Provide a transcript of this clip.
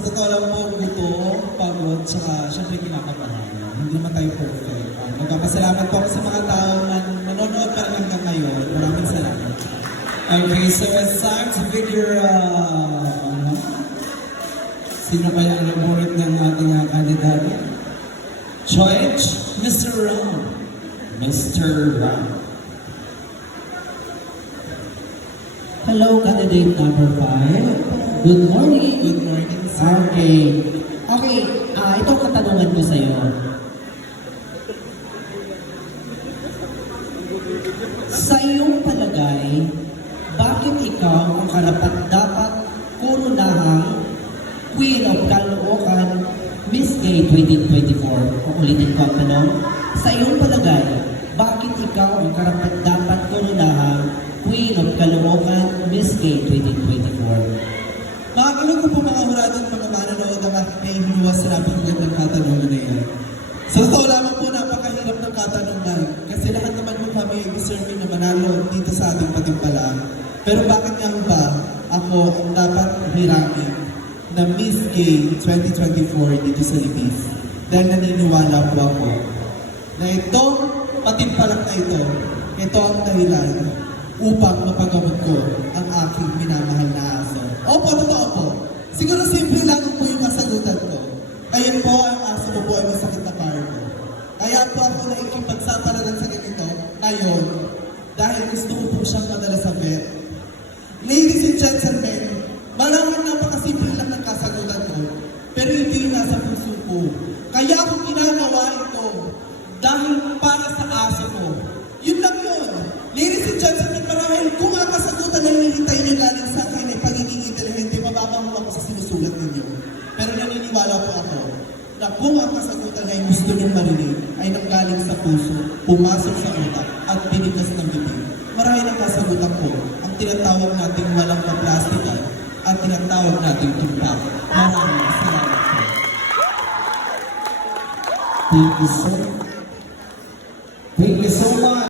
Totoo lang po, gutom, pagod, tsaka syempre kinakabahan. Hindi naman tayo perfect. Nagpapasalamat po ako sa mga tao na nanonood pa rin hanggang ngayon. Maraming salamat. Okay, so it's time to figure sino kaya ang favorite ng ating kandidato? Choice, Mr. Ram. Mr. Ram. Hello, candidate number 5. Good morning. Good morning, sir. Okay. Okay, ito ang katanungan ko sa iyo. Sa iyong palagay, bakit ikaw ang karapat-dapat kurunahang Queen of Caloocan Miss Gay 2024? Ulitin ko ang tanong. Sa iyong palagay, bakit ikaw ang karapat-dapat kurunahang Queen of Caloocan Miss Gay 2024? Makakalog ko po mga huradong mga mananood ang aking naihinuwas sa napakagandang ng katanungan na yan. Sa totoo lamang po, napakahirap ng katanungan kasi lahat naman po kami ay deserving na manalo dito sa ating patimpalaan. Pero bakit nga ba ako ang dapat hiramin na Miss Gay 2024 dito sa Libis? Dahil naniniwala po ako na itong patimpalang na ito ang dahilan upang mapagamot ko ang aking minamahal na aso. Opo, totoo po. Siguro simple lang po yung kasagutan ko. Ayun po, ang aso ko po ay masakit na parvo. Kaya po ako nakikipagsapalaran sa ganito ngayon dahil gusto ko po siyang madala sa vet. Ladies and gentlemen, malamang napakasimple lang ng kasagutan ko, pero hindi nasa puso ko. Kaya ako ginagawa ito dahil para sa aso ko. Yun lang yun. Ladies and gentlemen, marahil kung ang kasagutan na hinihintay nyo galing sa akin ay pagiging intelihente, mababango ako sa sinusulat ninyo. Pero naniniwala po ako na kung ang kasagutan ay gusto nyo marinig ay nanggaling sa puso, pumasok sa utak at binigkas ng bibig. Marahil ang kasagutan ko ang tinatawag nating walang kaplastikan at tinatawag nating tumpak. Maraming salamat po. Thank you so much.